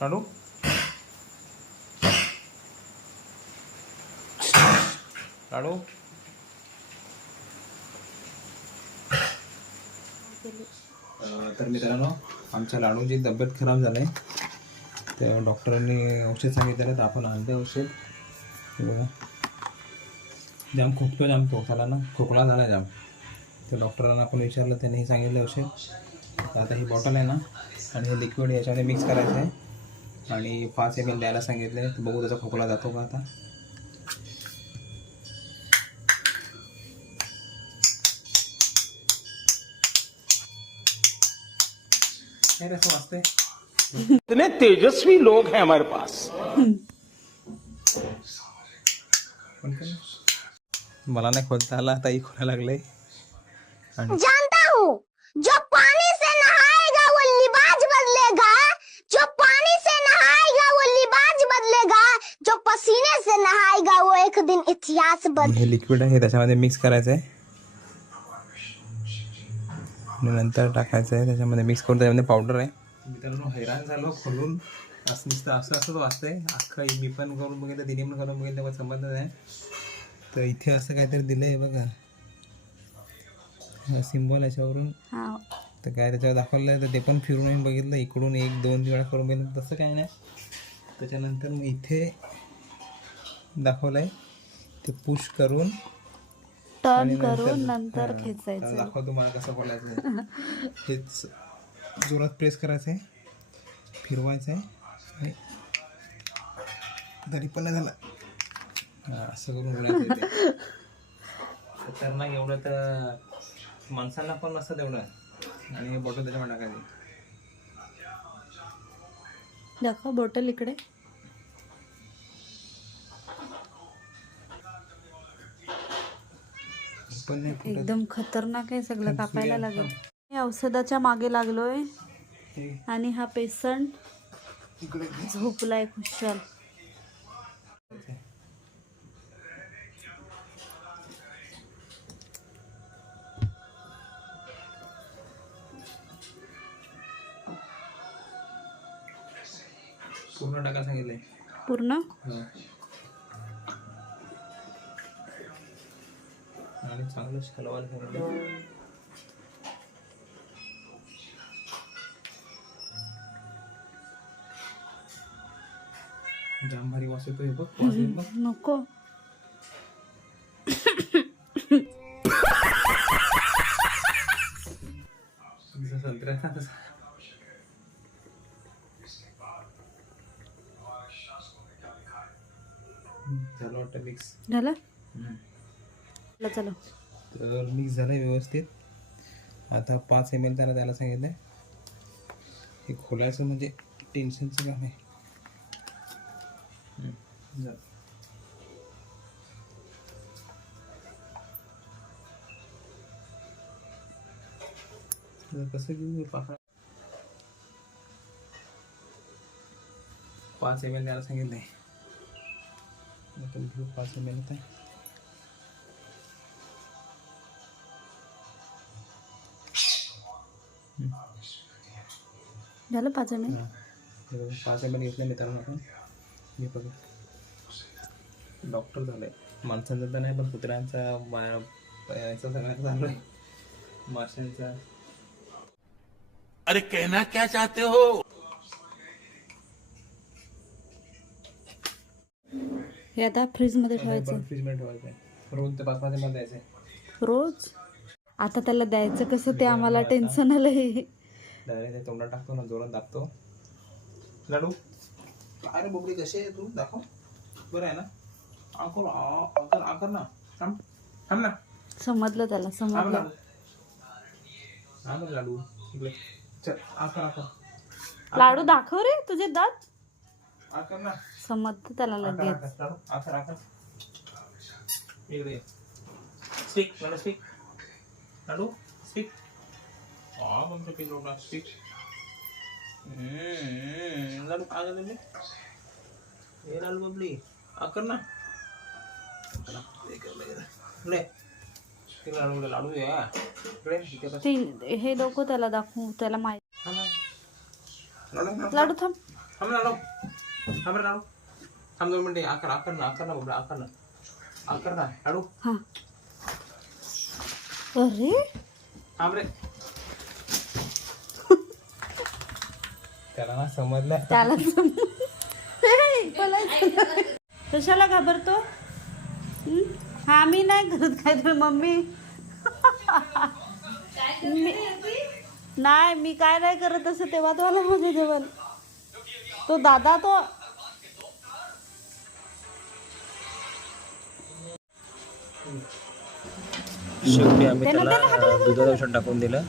लाडू लाडू तर मित्रांनो, आमच्या लाडूची तब्येत खराब झाली आहे. तर डॉक्टरांनी औषध सांगितलं तर आपण आणले औषध. हे बघा, जाम खोकतो, जाम त्याला ना खोकला झाला आहे जाम. तर डॉक्टरांना आपण विचारलं, त्यांनी सांगितलं औषध. तर आता ही बॉटल आहे ना, आणि हे लिक्विड याच्यामध्ये मिक्स करायचं आहे आणि 5 ml द्यायला सांगितलं आहे. तर बघू त्याचा खोकला जातो का आता. काय कसं वाचतंय. इतने तेजस्वी लोग हैं हमारे पास. मला नाही खोलता आला, ताई खोला लागले. जानता हूँ जो पानी से नहाएगा वो लिबाज बदलेगा, जो पानी से नहाएगा वो लिबाज बदलेगा, जो पसीने से नहाएगा वो एक दिन इतिहास बदलेगा. हे लिक्विड आहे, त्याच्यामध्ये मिक्स करायचं आहे आणि नंतर टाकायचं आहे. त्याच्यामध्ये मिक्स करून त्याच्यामध्ये पावडर आहे. मित्रांनो, हैराण झालो खोलून. असं नुसतं असं वाचतंय अख्खं. मी पण करून बघितलं, तिने पण करून बघितलं, तेव्हा संबंध नाही. तर इथे असं काहीतरी दिलं आहे बघा, सिम्बॉल याच्यावरून. तर काय त्याच्यावर दाखवलं आहे, तर ते पण फिरून बघितलं, इकडून 1-2 वेळा करून बघितलं, तसं काय नाही. त्याच्यानंतर मग इथे दाखवलं आहे, ते पुश करून टर्न करून नंतर खेचायचं. दाखव तुम्हाला कसं बोलायचं. हेच जोरात प्रेस करायचं आहे, फिरवायचं आहे आणि तरी पण नाही झालं. असं करून बोलायचं. खतरनाक एवढं तर माणसांना पण नसतं तेवढं. आणि हे बॉटल त्याच्यामध्ये टाकायची. दाखव बॉटल इकडे. पण नाही फुटत. एकदम खतरनाक आहे, सगळं कापायला लागेल. मी औषधाच्या मागे लागलोय आणि हा पेशंट झोपलाय खुशाल. पूर्ण टाका सांगितलंय. पूर्ण आणि चांगलं हलवायला सांगितलं. जाम भारी वास येतोय बघ. वास येईल बघ. नको. जसं संत्र्याचा तसा. झालं वाटतं मिक्स. झालं. चलो तर मिक्स झालं व्यवस्थित. आता 5 ml त्याला द्यायला सांगितलं. हे खोलायचं म्हणजे टेन्शनचं काम आहे. कसं घेऊ पाकळा. 5 ml द्यायला सांगितलंय. 5 ml होत आहे. झालं 5 ml. 5 ml घेतलं मित्रांनो आपण. हे बघा, डॉक्टर झालंय. माणसांचा तर नाही, पण कुत्र्यांचा याचा सगळ्यांचा चालू आहे. माशांचा. अरे कहना क्या चाहते हो. हे आता फ्रीज मध्ये ठेवायचं. फ्रीजमध्ये ठेवायचं आहे. रोज ते 5 ml द्यायचं आहे रोज. आता त्याला द्यायचं कसं ते आम्हाला टेन्शन आलंय. डायरेक्ट ते तोंडात टाकतो ना, जोरात दाबतो. लाडू काय रे बोबडी, कशी आहे तू. दाखव. बरं आहे ना. आकर ना. थांब ना. समजलं त्याला, समजलं. लाडू इकडे चल. आकर. लाडू दाखव रे तुझे दात. आकर ना. समजतं त्याला लगेच. लाडू आकर. इकडे स्टिक. लाडू स्टिक. लाडू स्टिक. बंद पिलो स्टिक. लाडू आकर बबली. ये लाडू बबली आकर ना. लाडू हे लोक त्याला दाखवू, त्याला माहिती. लाडू थांब. थांब लाडू थांब रे लाडू थांब 2 मिनिटे आकर ना बाबा आकर ना लाडू हा अरे थांब रे त्याला ना समजलं त्याला कशाला घाबरतो हा मी नाही करत काय तर मम्मी नाही मी काय नाही करत असं तेव्हा तो आला माझ्या जवळ तो दादा तो शेवटी आम्ही त्याला दुधात औषध टाकून दिलं